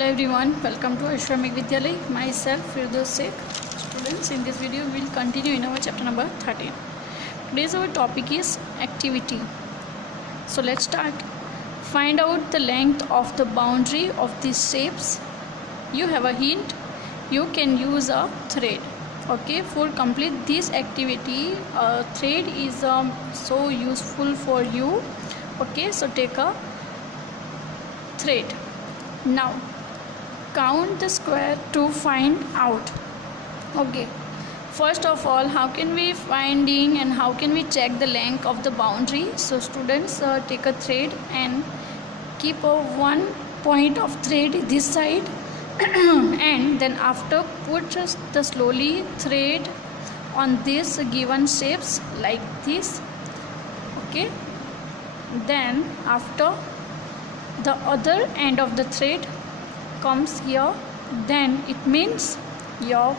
Hello everyone, welcome to Ashramik Vidyalay. Myself Firdaus Sheikh. Students, in this video we will continue in our chapter number 13. Today's our topic is activity. So let's start. Find out the length of the boundary of these shapes. You have a hint. You can use a thread. Okay, for complete this activity, a thread is so useful for you. Okay, so take a thread. Now count the square to find out. Okay, first of all, how can we finding and how can we check the length of the boundary? So students, take a thread and keep a one point of thread this side and then after put just the slowly thread on this given shapes like this. Okay, then after the other end of the thread comes here, then it means your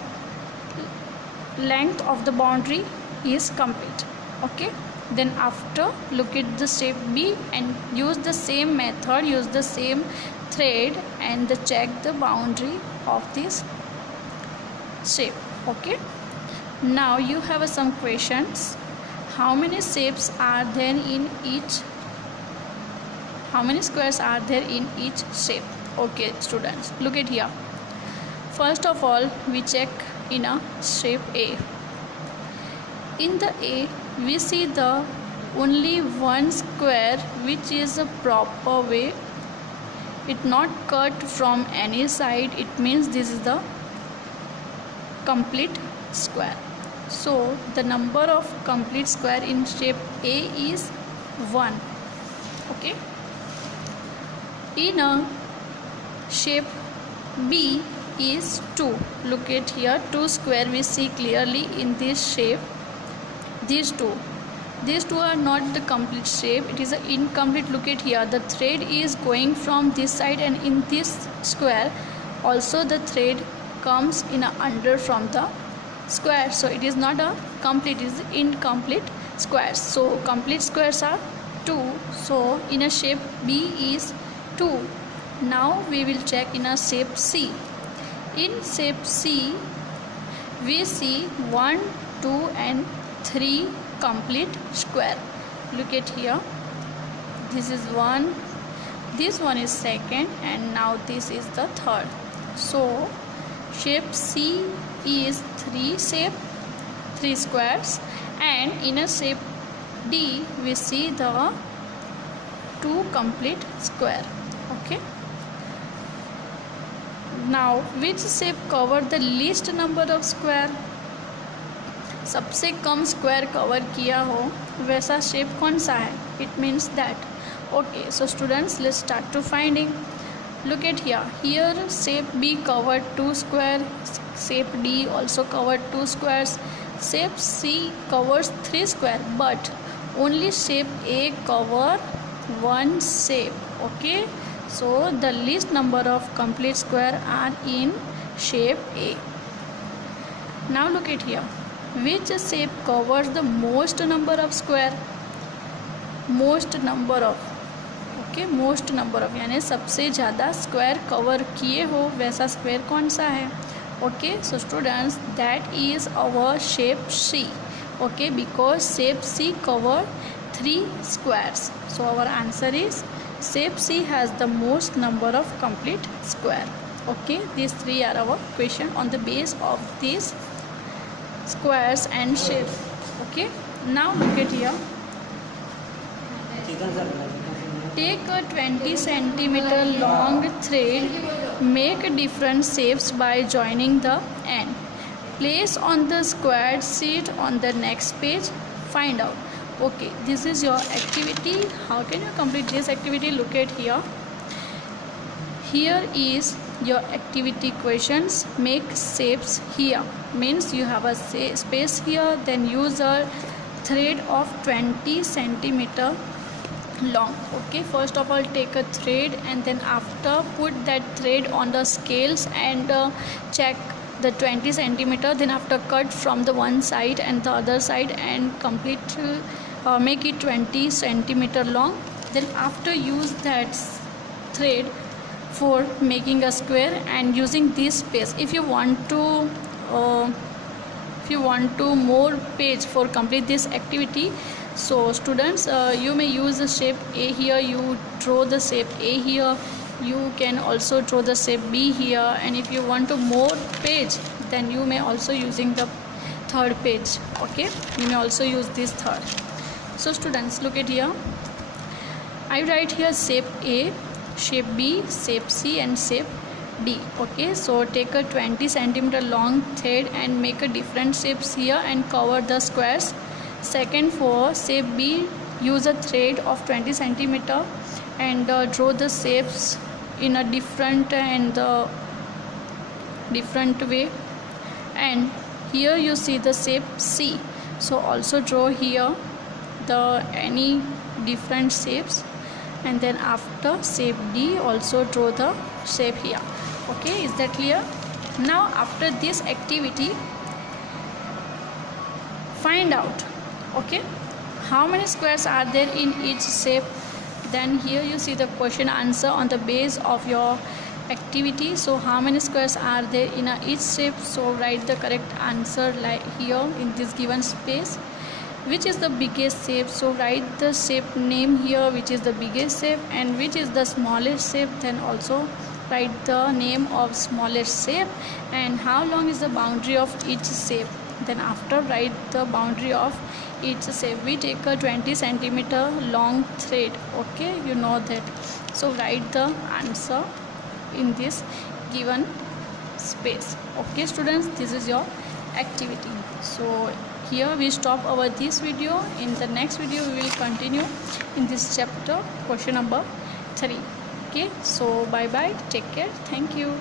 length of the boundary is complete. Okay, then after look at the shape B and use the same method, use the same thread and check the boundary of this shape. Okay, now you have some questions. How many shapes are there in each? How many squares are there in each shape? Okay students, look at here. First of all, we check in a shape A. In the A, we see the only one square which is a proper way. It not cut from any side. It means this is the complete square. So the number of complete square in shape A is 1. Okay. In a shape B is 2. Look at here, 2 square we see clearly in this shape. These two are not the complete shape, it is an incomplete. Look at here, the thread is going from this side and in this square also the thread comes in a under from the square, so it is not a complete, it is incomplete squares. So complete squares are 2, so in a shape B is 2. Now we will check in a shape C. In shape C, we see 1, 2 and 3 complete square. Look at here. This is 1, this one is second, and now this is the third. So shape C is 3 squares, and in a shape D we see the 2 complete square. Okay, now which shape cover the least number of square? सबसे कम square cover किया हो वैसा shape कौन सा है? It means that. Okay, so students, let's start to finding. Look at here. Here shape B covered 2 square, shape D also covered 2 squares, shape C covers 3 square, but only shape A cover 1 shape. Okay, so the least number of complete square are in shape A. Now look at here. Which shape covers the most number of square? Most number of. Okay, most number of यानी सबसे ज़्यादा square cover किए हो वैसा square कौन सा है? Okay, so students, that is our shape C. Okay, because shape C cover 3 squares. So our answer is shape C has the most number of complete square. Okay, these 3 are our question on the base of these squares and shape. Okay, now look at here. Take a 20 centimeter long thread, make different shapes by joining the end. Place on the squared sheet on the next page. Find out. Okay, this is your activity. How can you complete this activity? Look at here. Here is your activity questions. Make shapes here. Means you have a space here, then use a thread of 20 centimeter long. Okay, first of all take a thread and then after put that thread on the scales and check the 20 centimeter, then after cut from the one side and the other side and complete make it 20 centimeter long. Then after use that thread for making a square and using this space. If you want to more page for complete this activity, so students, you may use the shape A here. You draw the shape A here. You can also draw the shape B here, and if you want to more page, then you may also using the third page. Okay, you may also use this third. So students, look at here. I write here shape A, shape B, shape C and shape D. Okay, so take a 20 centimeter long thread and make a different shapes here and cover the squares. Second, for shape B, use a thread of 20 centimeter and draw the shapes in a different way. And here you see the shape C, so also draw here the any different shapes, and then after shape D also draw the shape here. Okay, is that clear? Now after this activity, find out, okay, how many squares are there in each shape. Then here you see the question answer on the base of your activity. So how many squares are there in each shape? So write the correct answer like here in this given space. Which is the biggest shape? So write the shape name here, which is the biggest shape, and which is the smallest shape. Then also write the name of smallest shape, and how long is the boundary of each shape. Then after write the boundary of each shape. We take a 20 centimeter long thread. Okay, you know that. So write the answer in this given space. Okay students, this is your activity. So here we stop our this video. In the next video we will continue in this chapter, question number 3. Okay, so bye bye, take care, thank you.